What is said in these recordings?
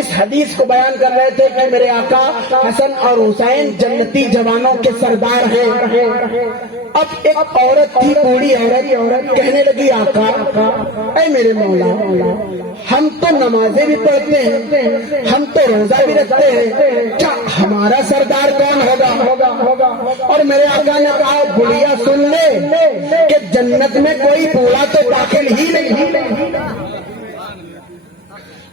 اس حدیث کو بیان کر رہے تھے کہ میرے آقا حسن اور حسین جنتی جوانوں کے سردار ہیں۔ اب ایک عورت تھی، بوڑھی عورت، کہنے لگی آقا اے میرے مولا، ہم تو نمازیں بھی پڑھتے ہیں، ہم تو روزہ بھی رکھتے ہیں، کیا ہمارا سردار کون ہوگا؟ اور میرے آقا نے کہا بڑھیا سن لے کہ جنت میں کوئی بوڑھا تو داخل ہی نہیں۔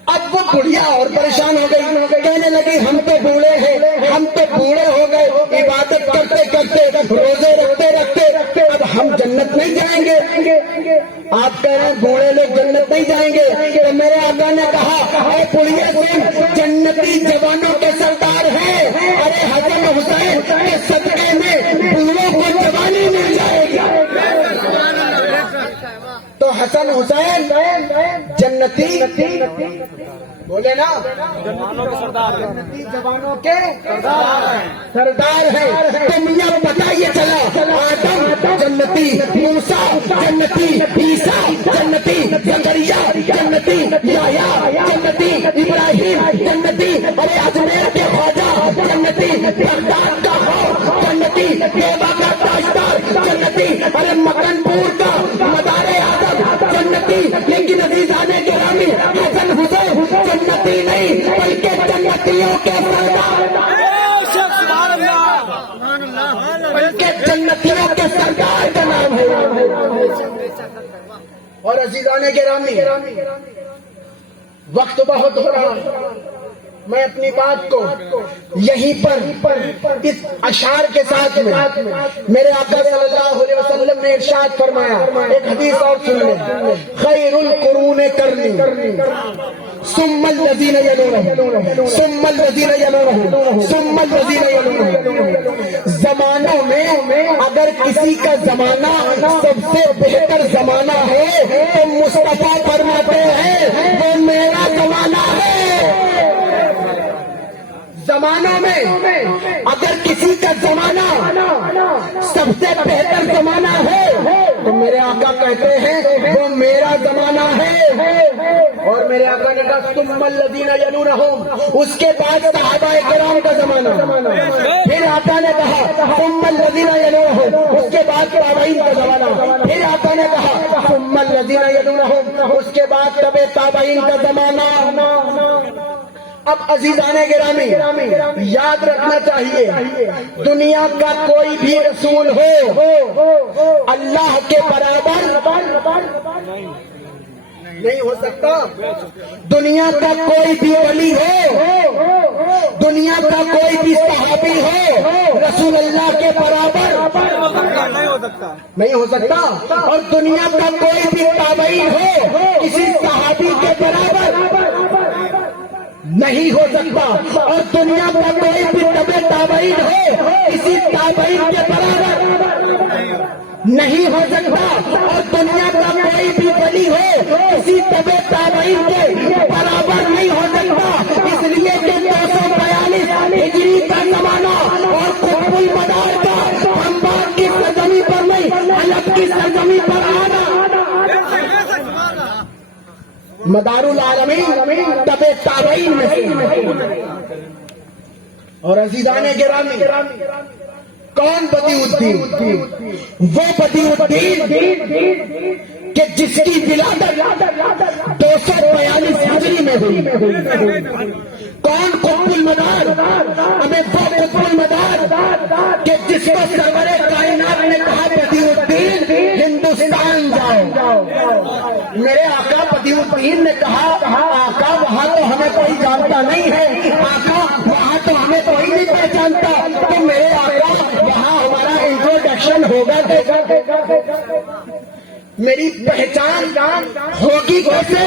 اب وہ بڑھیا اور پریشان ہو گئی، کہنے لگی ہم تو بوڑھے ہیں، ہم تو بوڑھے ہو گئے، عبادت کرتے کرتے، روزے رکھتے رکھتے اب ہم جنت نہیں جائیں گے۔ آپ کہہ رہے ہیں بوڑھے لوگ جنت نہیں جائیں گے، تو میرے آقا نے کہا اے بڑھیا سن، جنتی جوانوں کے سردار ہیں، ارے حسن حسین کے صدقے میں بوڑھوں کو جوانی مل جائے گی۔ تو حسن حسین جنتی بولے نا، جنتی جوانوں کے سردار ہیں۔ تو میاں پتہ یہ چلا آدم جنتی، موسیٰ جنتی، عیسیٰ جنتی، زکریا جنتی، یحییٰ جنتی، ابراہیم جنتی، ارے اجمیر کے خواجہ جنتی، بغداد کا خواجہ جنتی، طیبہ کا تاجدار جنتی، ارے مکن پور کا مدار اعظم جنتی۔ لیکن عزیزان گرامی حسن حسین جنتی نہیں بلکہ جنتیوں کے سردار، بلکہ جنتیوں کے سردار کا نام ہے۔ اور عزیزان گرامی وقت بہت ہو رہا ہے، میں اپنی بات کو یہیں پر اس اشعار کے ساتھ میں میرے آقا صلی اللہ علیہ وسلم نے ارشاد فرمایا، ایک حدیث اور سن لیں، خیر القرون قرنی ثم الذین یلونہم ثم الذین یلونہم ثم الذین یلونہم۔ زمانوں میں اگر کسی کا زمانہ سب سے بہتر زمانہ ہے تو مصطفیٰ فرماتے ہیں وہ میرا زمانہ ہے۔ زمانوں میں اگر کسی کا زمانہ سب سے بہتر زمانہ ہے تو میرے آقا کہتے ہیں وہ میرا زمانہ ہے۔ اور میرے آقا نے کہا ثم الذین یلونہم، اس کے بعد صحابہ کرام کا زمانہ، پھر آقا نے کہا ثم الذین یلونہم، اس کے بعد تابعین کا زمانہ، پھر آقا نے کہا ثم الذین یلونہم، اس کے بعد تبع تابعین کا زمانہ۔ اب عزیزان گرامی یاد رکھنا چاہیے دنیا کا کوئی بھی رسول ہو اللہ کے برابر نہیں ہو سکتا، دنیا کا کوئی بھی ولی ہو، دنیا کا کوئی بھی صحابی ہو رسول اللہ کے برابر نہیں ہو سکتا، اور دنیا کا کوئی بھی تابعی ہو کسی صحابی کے برابر نہیں ہو سکتا، اور دنیا کا کوئی بھی تبع تابعین ہو کسی تابعین کے برابر نہیں ہو سکتا، اور دنیا کا کوئی بھی ولی ہو کسی تبع تابعین کے برابر نہیں ہو سکتا۔ اس لیے کہ 242 ہجری کا زمانہ اور قطب المدار کا ہموار کی سرزمین پر نہیں حلب کی سرزمین پر آنا، مدار العالمین تبع تابعین میں سے۔ اور عزیزان گرامی کون بدیع الدین؟ وہ بدیع الدین کہ جس کی ولادت 242 ہجری میں ہوئی۔ کون قطب المدار؟ ہمیں وہ قطب المدار کہ جس کو سرور کائنات نے کہا بدیع الدین ہندوستان جاؤ۔ میرے آقا بدیع الدین نے کہا آقا وہاں تو ہمیں کوئی جانتا نہیں ہے، آقا وہاں تو ہمیں کوئی نہیں پہچانتا، تو میرے آقا وہاں ہمارا انٹروڈکشن ہوگا، میری پہچان ہوگی کیسے؟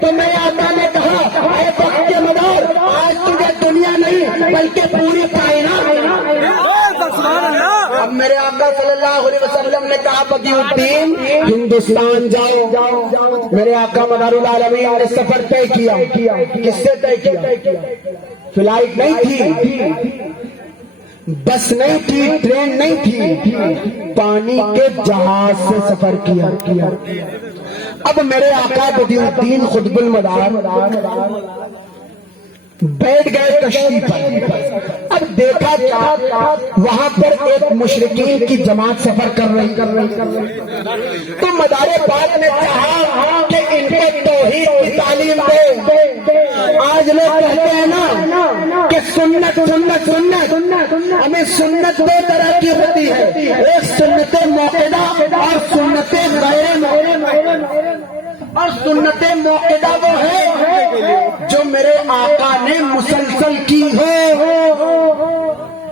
تو میرے آقا نے کہا اے وقت کے مدار آج تجھے دنیا نہیں بلکہ پوری کائنات۔ اب میرے آقا صلی اللہ علیہ وسلم نے کہا بدیع الدین ہندوستان جاؤ۔ میرے آقا مدار العالمین نے سفر طے کیا، کس سے طے کیا؟ فلائٹ نہیں تھی، بس نہیں تھی، ٹرین نہیں تھی، پانی کے جہاز سے سفر کیا۔ اب میرے آقا بدیع الدین قطب المدار بیٹھ گئے کشتی پر. اب دیکھا کیا وہاں پر ایک مشرکین کی جماعت سفر کر رہی. تو مدار پاک نے چاہا کہ ان کو توحید کی تعلیم دے. آج لوگ کہتے ہیں نا کہ سنت سنت سنت. ہمیں سنت دو طرح کی ہوتی ہے, ایک سنت موقدہ اور سنت غیر موقدہ. اور سنت موقدہ وہ ہے جو میرے آقا نے مسلسل کی ہو,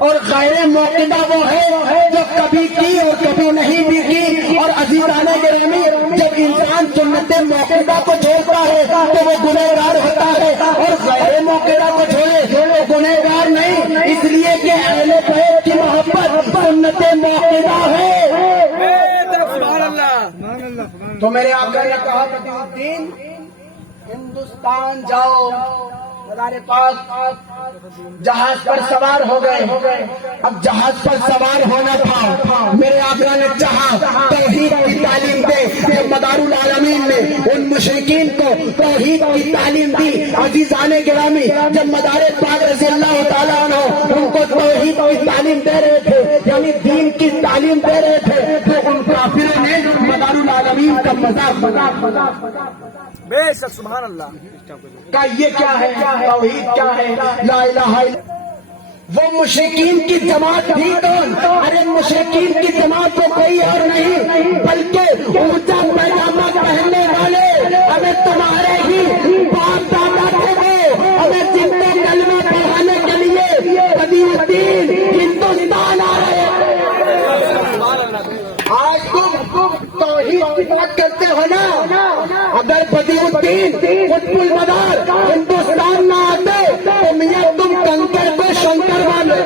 اور غیر موقدہ وہ ہے جو کبھی کی اور کبھی نہیں بھی کی. اور عزیزان گرامی, جب انسان سنت موقدہ کو چھوڑتا ہے تو وہ گنہگار ہوتا ہے, اور غیر موقدہ کو چھوڑے تو گنہگار نہیں, اس لیے کہ اہل بیت کی محبت سنت موقدہ ہے. تو میرے آقا نے کہا بدی الدین ہندوستان جاؤ. مدار پاک جہاز پر سوار ہو گئے. اب جہاز پر سوار ہونا تھا, میرے آقا نے چاہا توحید کی تعلیم دے. مدار العالمین نے ان مشرکین کو توحید کی تعلیم دی. عزیزان گرامی, جب مدار پاک رضی اللہ تعالیٰ عنہ ان کو توحید کی تعلیم دے رہے تھے, یعنی دین کی تعلیم دے رہے تھے, تو ان کافروں نے مدار العالمین کا مذاق بے شک سبحان اللہ کا یہ کیا ہے, توحید کیا ہے, لا الہ الا. وہ مشرکین کی جماعت بھی کون؟ ارے مشرکین کی جماعت تو کوئی اور نہیں بلکہ اونچا پیجامہ پہننے والے ہمیں تمہارے ہی باپ دادا تھے وہ, ہمیں جن کو کلمہ پڑھانے کے لیے بدی الدین ہندوستان آ رہے ہیں. آج تم توحید کی بات کرتے ہو نا, اگر بدی الدین قطب المدار ہندوستان نہ آتے تو میاں تم کنکر کو شنکر والے.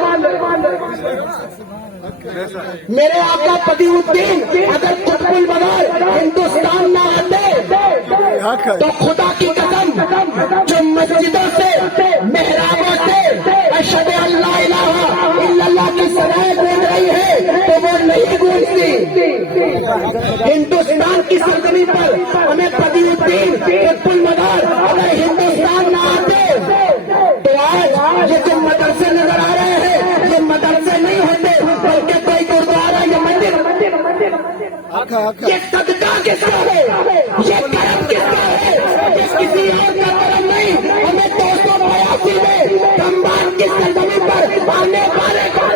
میرے آقا بدی الدین اگر قطب المدار ہندوستان نہ آتے تو خدا کی قسم جو مسجدوں سے محرابوں سے اشہد ان لا الہ الا اللہ کی صلاح گونج رہی ہے تو وہ نہیں گونجتی. ہندوستان کی سرزمین پر ہمیں بدی الدین قطب المدار اگر ہندوستان نہ آتے تو آج یہ جو مدرسے نظر آ رہے ہیں یہ مدرسے نہیں ہوتے بلکہ کوئی گردوارا یا مندر. یہ صدقہ کس کا ہے, یہ کرم کس کا ہے, کسی اور کا کرم نہیں. ہمیں 282 میں کمبان کی سرزمین پر آنے والے کا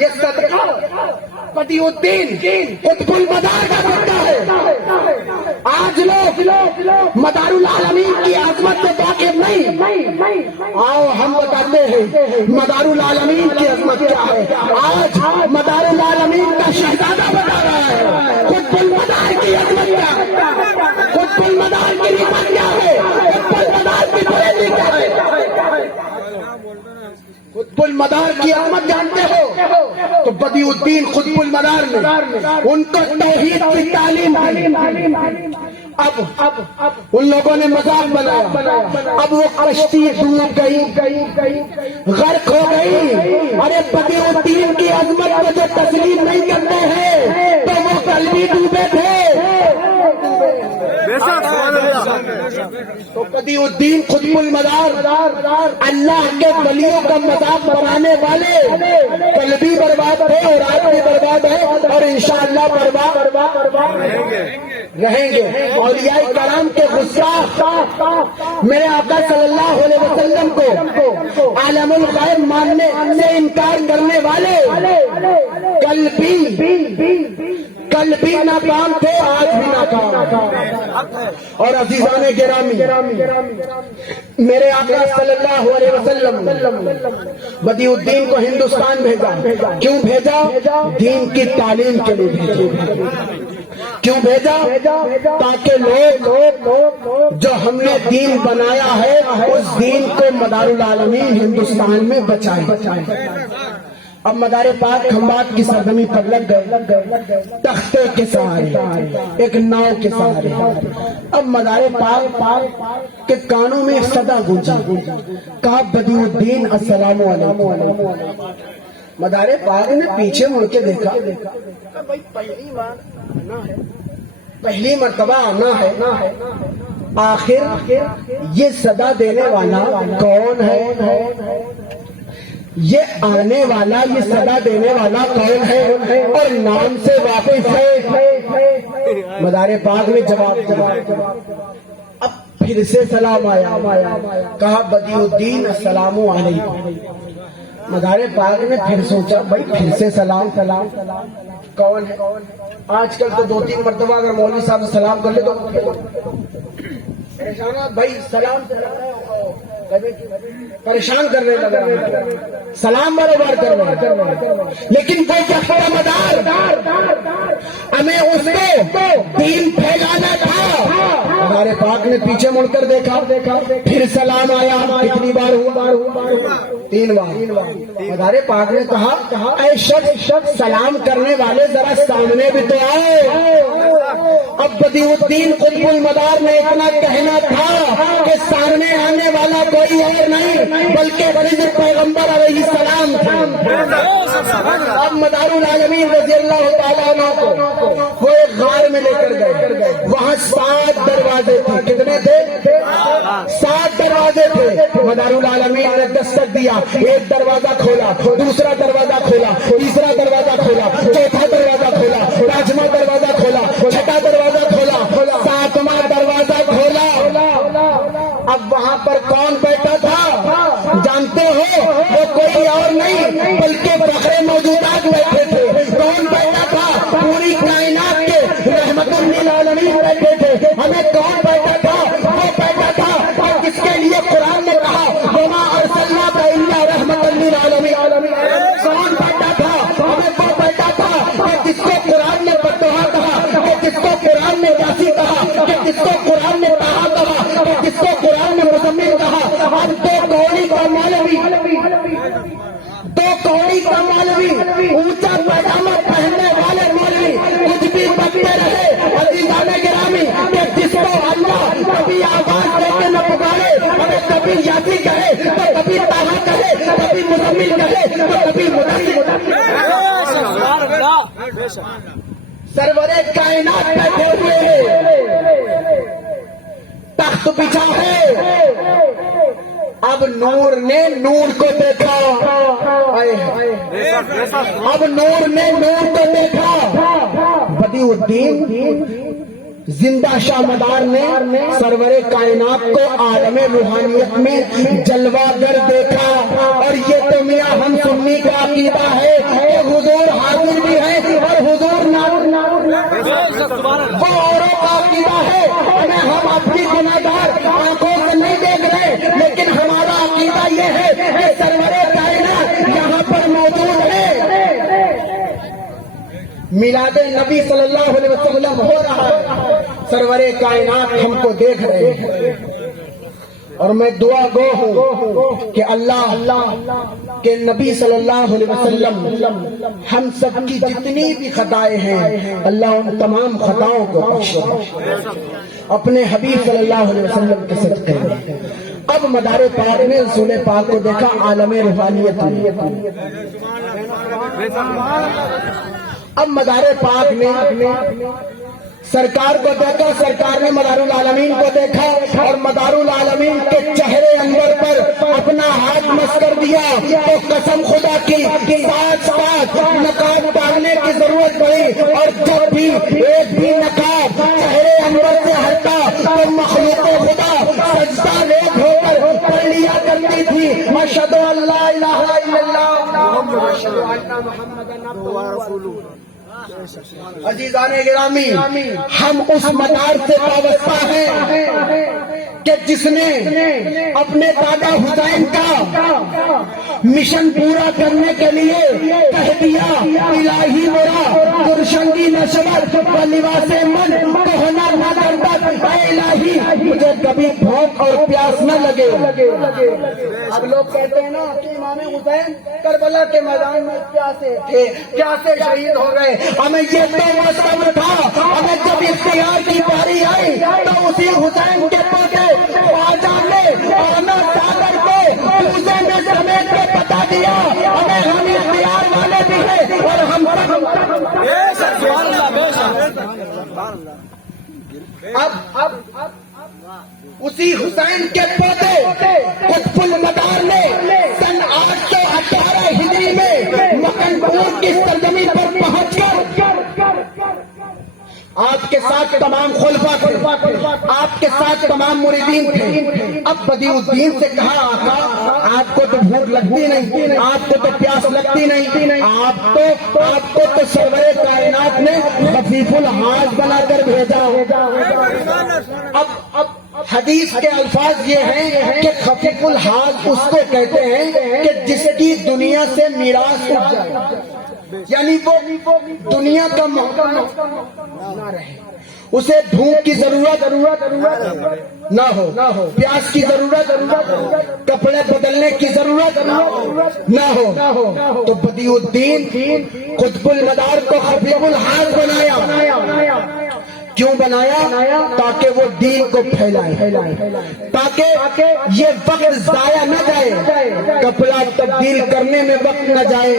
یہ صدقہ بدی الدین قطب المدار کا صدقہ ہے. آج لوگ مدار العالمین کی عظمت سے واقف نہیں. آؤ ہم بتاتے ہیں مدار العالمین کی عظمت کیا ہے. آج مدار العالمین کا شہزادہ بتا رہا ہے قطب المدار کی عظمت کیا, قطب المدار کی عظمت کیا ہے, قطب المدار کی بریلی کیا ہے. قطب المدار کی عظمت جانتے ہو تو بدی الدین قطب المدار نے ان کو توحید کی تعلیم دی. اب ان لوگوں نے مذاق بنایا, اب وہ کشتی ڈوب گئی, غرق ہو گئی. ارے بدی الدین کی عظمت کو جو تسلیم نہیں کرتے ہیں تو وہ کل بھی ڈوبے تھے. تو بدی الدین قطب المدار اللہ کے ولیوں کا مذاق بنانے والے کل بھی برباد ہے اور آج بھی برباد ہے اور انشاءاللہ برباد رہیں گے. اولیاء کرام کے غصہ میرے آقا صلی اللہ علیہ وسلم کو عالم الغیب ماننے سے انکار کرنے والے کل بھی ناکام تھے, آج بھی ناکام. اور عزیزان گرامی, میرے آقا صلی اللہ علیہ وسلم بدی الدین کو ہندوستان بھیجا. کیوں بھیجا؟ دین کی تعلیم کے لیے بھیجا. کیوں بھیجا؟ تاکہ لوگ جو ہم نے دین بنایا ہے اس دین کو مدار العالمین ہندوستان میں بچائیں. اب مدار پاک کھمبات کی سرزمین پر لگ گئے تختے کے سہارے, ایک ناؤ کے سہارے. اب مدار پاک کے کانوں میں ایک صدا گونجی, کہا بدی الدین السلام علیکم. مدار پاک نے پیچھے مڑ کے دیکھا, بھائی پہلی مرتبہ آنا ہے آخر یہ صدا دینے والا کون ہے؟ یہ آنے والا، یہ صدا دینے والا کون ہے اور نام سے واقف ہے؟ مدار پاک میں جواب اب پھر سے سلام آیا، کہا بدیع الدین السلام علیکم۔ مدار پاک نے پھر سوچا بھائی پھر سے سلام کون ہے؟ آج کل تو 2-3 مرتبہ اگر مولوی صاحب سلام کر لے تو بھائی سلام پریشان کرنے لگا، سلام برابر کرنا، لیکن کوئی کیا مدار ہمیں اس کو دین پھیلانا تھا۔ ہمارے پاک نے پیچھے مڑ کر دیکھا، پھر سلام آیا، کتنی بار ہوا؟ 3 بار۔ ہمارے پاک نے کہا اے شخص سلام کرنے والے ذرا سامنے بھی تو آؤ۔ اب بدیع الدین قطب المدار نے اتنا کہنا تھا کہ سامنے آنے والا کوئی اور نہیں بلکہ خضر پیغمبر علیہ السلام تھا۔ اب مدار العالمین رضی اللہ تعالیٰ عنہ کو وہ ایک غار میں لے کر گئے، وہاں 7 دروازے تھے۔ کتنے تھے؟ 7 دروازے تھے۔ مدار العالمین نے دستک دیا، ایک دروازہ کھولا، دوسرا دروازہ کھولا، تیسرا دروازہ کھولا، چوتھا دروازہ کھولا، 5واں دروازہ کھولا، 6واں دروازہ کھولا، 7واں دروازہ کھولا۔ اب وہاں پر کون بیٹھا تھا جانتے ہو؟ وہ کوئی اور نہیں بلکہ فخر موجودات بیٹھے تھے۔ کون بیٹھا تھا؟ پوری کائنات کے رحمت للعالمین بیٹھے تھے۔ ہمیں کون بیٹھا تھا؟ وہ بیٹھا تھا جس کے لیے قرآن نے کہا وما ارسلناک الا رحمت للعالمین۔ کون بیٹھا تھا؟ ہمیں وہ بیٹھا تھا جس کو قرآن نے بددعا کہا، جس کو قرآن نے یاسی کہا، جس کو قرآن نے کہا، جس کو قرآن نے مزمل کہا۔ اب 2 کوڑی کا مولوی، 2 کوڑی کا مولوی، اونچا پائجامہ پہننے والے مولوی کچھ بھی بکتے رہے۔ عزیزان گرامی، کہ جس کو اللہ کبھی آواز دے کے نہ پکارے، اگر کبھی یاسی کہے تو کبھی طٰہٰ کہے، کبھی مزمل کہے تو کبھی مدثر۔ سرور کائنات بیٹھے ہوئے، تخت بچھا ہے۔ اب نور نے نور کو دیکھا، اب نور نے نور کو دیکھا۔ بدیع الدین زندہ شاہ مدار نے سرور کائنات کو عالم روحانیت میں جلوہ گر دیکھا۔ اور یہ تو میاں ہم سنی کا عقیدہ ہے کہ حضور حاضر بھی ہے اور حضور وہ اوروں کا عقیدہ ہے۔ ہم اپنی گناہگار آنکھوں سے نہیں دیکھ رہے، لیکن ہمارا عقیدہ یہ ہے کہ سرور کائنات یہاں پر موجود ہے۔ میلاد نبی صلی اللہ علیہ وسلم ہو رہا ہے، سرور کائنات ہم کو دیکھ رہے ہیں۔ اور میں دعا گو ہوں کہ اللہ کے نبی صلی اللہ علیہ وسلم ہم سب کی جتنی بھی خطائیں ہیں اللہ ان تمام خطاؤں کو بخشے اپنے حبیب صلی اللہ علیہ وسلم کے صدقے میں۔ اب مدار پاک نے رسول پاک کو دیکھا عالم روحانیت میں۔ اب مدار پاک نے سرکار کو دیکھا، سرکار نے مدار العالمین کو دیکھا اور مدار العالمین کے چہرے انور پر اپنا ہاتھ مس کر دیا تو قسم خدا کی 7 نقاب ڈالنے کی ضرورت پڑی، اور جب بھی ایک بھی نقاب چہرے انور سے ہٹا تو مخلوق خدا سجدہ ریز ہو کر پڑھ لیا کرتی تھی اشہد ان لا الہ الا اللہ واشہد ان محمدن عبدہ ورسولہ۔ عزیزان گرامی، ہم اس مدار سے وابستہ ہیں کہ جس نے اپنے دادا حسین کا مشن پورا کرنے کے لیے کہہ دیا الہی مرا درشنگی نشبت و لباس من کہنا نہ کرتا، اے الہی مجھے کبھی بھوک اور پیاس نہ لگے۔ اب لوگ کہتے ہیں نا کہ امام حسین کربلا کے میدان میں پیاسے تھے، پیاسے شہید ہو گئے۔ ہمیں یہ تو مسئلہ تھا، ہمیں جب اختیار کی باری آئی تو اسی حسین کے پوتے خواجہ نے آنا ساگر کو دوسرے میں سمیٹ کے بتا دیا ہمیں ہم اختیار والے بھی ہیں اور ہم اب اسی حسین کے پوتے قطب المدار نے سن 818 ہجری میں مکن پور کی سرزمین پر پہنچ کر آپ کے ساتھ تمام خلفاء تھے، آپ کے ساتھ تمام مریدین تھے۔ اب بدیع الدین سے کہا آقا آپ کو تو بھوک لگتی نہیں، آپ کو تو پیاس لگتی نہیں، آپ کو تو سرور کائنات نے خفیف الحاظ بنا کر بھیجا۔ اب حدیث کے الفاظ یہ ہیں کہ خفیف الحاظ اس کو کہتے ہیں کہ جس کی دنیا سے میراث اٹھ جائے، یعنی وہ دنیا کا محکم نہ رہے، اسے بھوک کی ضرورت نہ ہو، پیاس کی ضرورت، کپڑے بدلنے کی ضرورت نہ ہو، تو بدیع الدین قطب المدار کو خفیف الحاظ بنایا۔ کیوں بنایا؟ تاکہ وہ دین کو پھیلائے، تاکہ یہ وقت ضائع نہ جائے، کپڑا تبدیل کرنے میں وقت نہ جائے،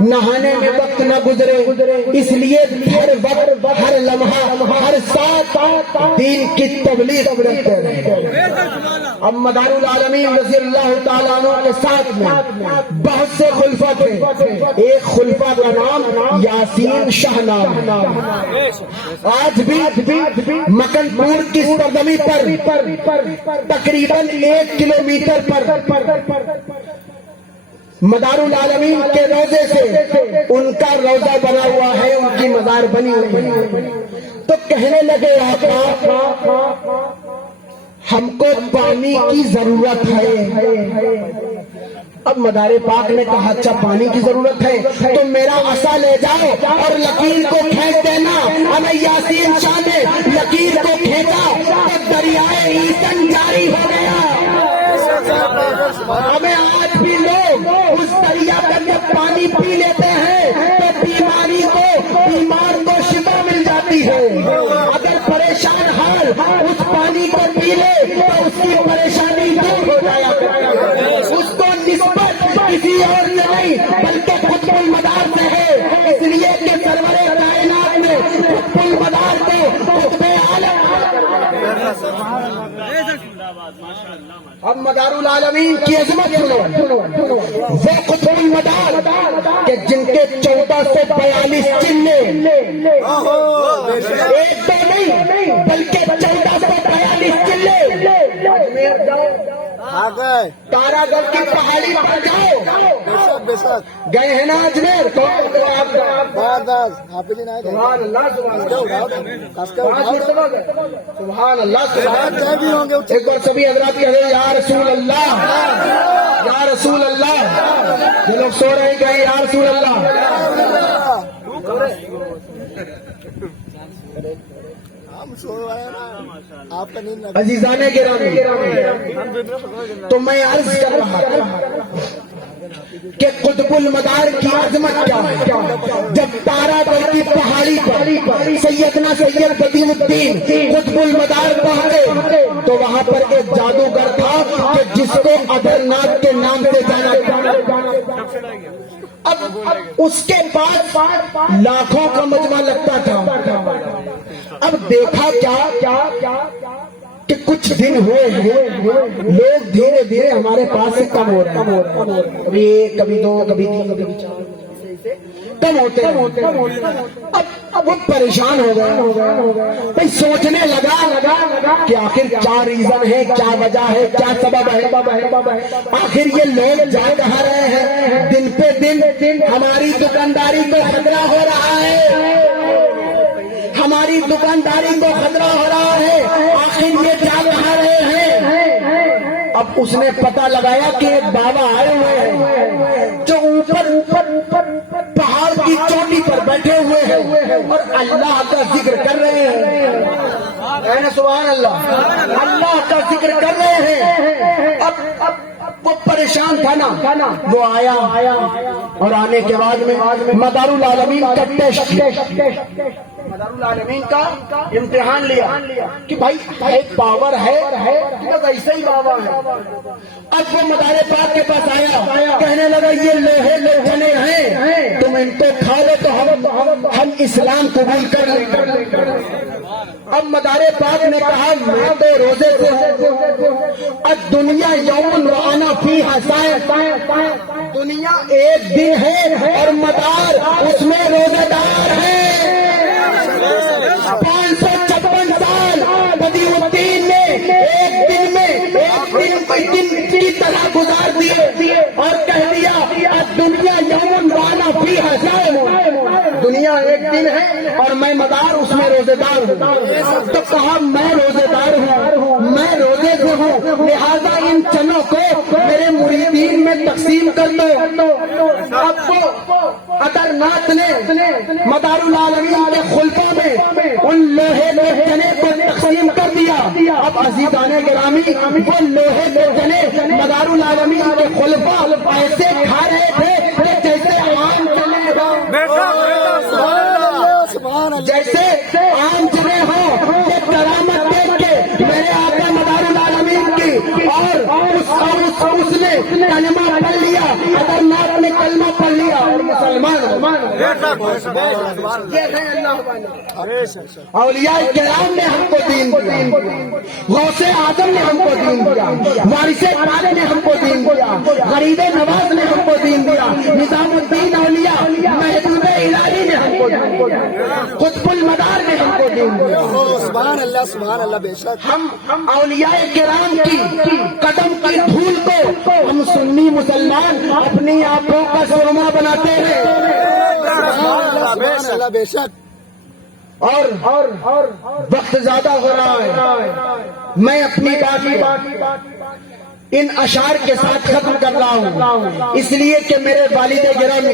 نہانے میں وقت نہ گزرے، اس لیے ہر وقت، ہر لمحہ، ہر ساتھ دین کی تبلیغ کرتے رہے۔ اب مدار العالمین رضی اللہ تعالیٰ عنہ کے ساتھ میں بہت سے خلفاء تھے، ایک خلفاء کا نام یاسین شاہ نام ہے۔ آج بھی مکن پور کی سرزمین پر تقریباً 1 کلومیٹر پر مدار العالمین کے روضے سے ان کا روضہ بنا ہوا ہے، ان کی مزار بنی ہوئی ہے۔ تو کہنے لگے آقا ہم کو پانی کی ضرورت ہے۔ اب مدار پاک نے کہا اچھا پانی کی ضرورت ہے تو میرا عصا لے جاؤ اور لکیر کو کھینچ دینا۔ ہمیں یاسین شاہ نے لکیر کو کھینچا تو دریائے ایسن جاری ہو گیا۔ ہمیں آج بھی لوگ اس دریا کا جب پانی پی لیتے ہیں تو بیمار کو شفا مل جاتی ہے۔ اگر پریشان حال اس پانی کو پی لے تو اس کی پریشانی دور ہو جایا کرتی ہے۔ اس کو نسبت کسی اور سے نہیں بلکہ قطب المدار سے ہے، اس لیے کہ سرور کائنات میں قطب المدار کو قطب عالم۔ اب مدار العالمین کی عظمت سنو، وہ قطب المدار کہ جن کے 1442 چلے، ایک دو نہیں بلکہ 1442 چلے۔ تارا گڑھ کی پہاڑی پر جاؤ، گئے ہیں نا اجمیر؟ سبحان اللہ، ایک بار سبھی حضرات کہہ رہے یا رسول اللہ، یا رسول اللہ۔ یہ لوگ سو رہے ہیں کہ یا رسول اللہ۔ عزیزان گرامی، تو میں عرض کر رہا تھا کہ قطب المدار کی عظمت کیا ہے۔ جب تارا گڑھ کی پہاڑی پر سیدنا سید بدیع الدین قطب المدار پہنچے تو وہاں پر ایک جادوگر تھا کہ جس کو ادھر ناتھ کے نام سے جانا جاتا۔ اب اس کے پاس لاکھوں کا مجمع لگتا تھا۔ اب دیکھا کیا کہ کچھ دن ہوئے ہیں، لوگ دھیرے دھیرے ہمارے پاس سے کم ہو رہے ہیں، کبھی ایک، کبھی دو، کبھی تین، کبھی چار، کم ہوتے۔ اب وہ پریشان ہو گئے، بھائی سوچنے لگا کہ آخر کیا ریزن ہے، کیا وجہ ہے، کیا سبب ہے، آخر یہ لوگ جا کہاں رہے ہیں؟ دن پہ دن ہماری دکانداری کو خطرہ ہو رہا ہے، ہماری دکانداری کو خطرہ ہو رہا ہے، آخر یہ جا کہاں رہے ہیں؟ اب اس نے پتہ لگایا کہ ایک بابا آئے ہوئے ہیں جو اوپر پہاڑ کی چوٹی پر بیٹھے ہوئے ہیں اور اللہ کا ذکر کر رہے ہیں۔ سبحان اللہ، اللہ کا ذکر کر رہے ہیں۔ اب وہ پریشان تھا نا، وہ آیا اور آنے کے بعد میں مدار العالمین کا ٹیسٹ، العالمین کا امتحان لیا کہ بھائی ایک پاور ہے تو ویسے ہی پاور ہے. اب وہ مدار پاک کے پاس آیا, کہنے لگا یہ لوہے لوہنے ہیں, تم ان کو کھا لو تو ہم اسلام قبول کر لیں. اب مدار پاک نے کہا میں تو روزے سے ہوں. اب دنیا یوم وانا فیہا صائم, دنیا ایک دن ہے اور مدار اس میں روزے دار ہے. 556 سال بدی الدین نے ایک دن میں ایک دن کی طرح گزار دیے اور کہہ دیا اب دنیا یوم وانا فیہا صائم, دنیا ایک دن ہے اور میں مدار اس میں روزے دار ہوں. تو کہا میں روزے دار ہوں, میں روزے سے ہوں, لہذا ان چنوں کو میرے مریدین میں تقسیم کر دو. اب وہ ادرناتھ نے مدار العالمین کے خلفاء میں ان لوہے چنے کو تقسیم کر دیا. اب عزیزان گرامی وہ لوہے چنے مدار العالمین کے خلفاء ایسے کھا رہے تھے جیسے عام چنے جیسے عام چنے ہو. یہ کرامت دیکھ کے میرے آقا مدار العالمین کی اور اس نے کلمہ پڑھ لیا, ادرناتھ نے کلمہ پڑھ لیا اور مسلمان ہو. یہ ہے اللہ والے. اولیاء کرام نے ہم کو دین دیا, غوث اعظم نے ہم کو دین دیا, وارث پالے نے ہم کو دین دیا, غریب نواز نے ہم کو دین دیا, نظام الدین اولیاء محبوب الہی نے ہم کو دین دیا, قطب المدار نے ہم کو دین دیا. سبحان اللہ بے شک. ہم اولیاء کرام کی قدم کی دھول کو ہم سنی مسلمان اپنی آنکھوں کا سرما بناتے ہیں. بے شک. اور وقت زیادہ ہو رہا ہے, میں اپنی بات ان اشعار کے ساتھ ختم کر رہا ہوں, اس لیے کہ میرے والد گرامی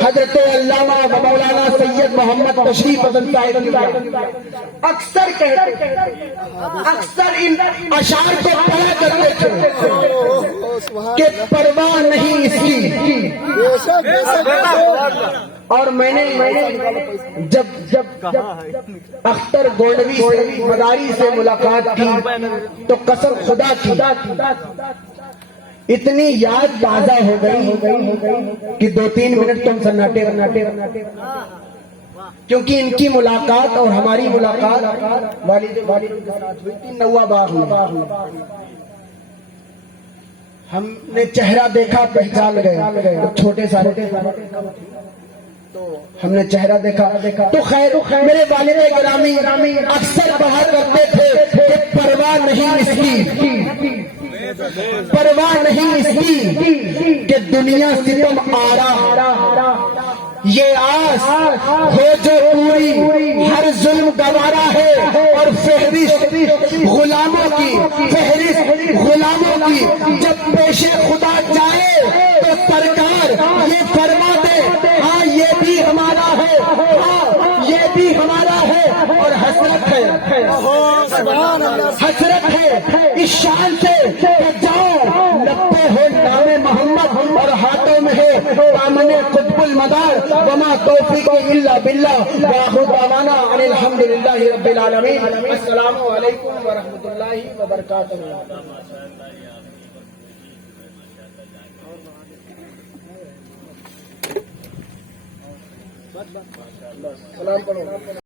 حضرت علامہ و مولانا سید محمد تشریف پسند صاحب اکثر کہتے, اکثر ان اشعار کو پڑھا کرتے تھے کہ پرواہ نہیں اس کی. اور میں نے جب اختر گولڈوی سے مداری سے ملاقات کی تو قسم خدا کی اتنی یاد تازہ ہو گئی کہ 2-3 منٹ تم سناٹے, کیونکہ ان کی ملاقات اور ہماری ملاقات والد کے ساتھ ہوئی تھی نوا باغ میں. ہم نے چہرہ دیکھا پہچان گئے, چھوٹے سارے ہم نے چہرہ دیکھا تو خیر میرے والد گرامی اکثر کہا کرتے تھے کہ پرواہ نہیں اس کی, پرواہ نہیں اس کی کہ دنیا ستم آرا, یہ آس ہو جو پوری ہر ظلم گوارا ہے. اور فہرست غلاموں کی جب پیش خدا جائے تو سرکار یہ فرما دے ہاں یہ بھی ہمارا ہے, ہاں یہ بھی ہمارا ہے. اور حسرت ہے اس شان سے کہ جاؤ لپے ہو نام محمد اور ہاتھوں میں ہے دامن قطب المدار. وما توفیق الا باللہ, وآخر دعوانا ان الحمدللہ رب العالمین. السلام علیکم ورحمۃ اللہ وبرکاتہ. سلام کرو.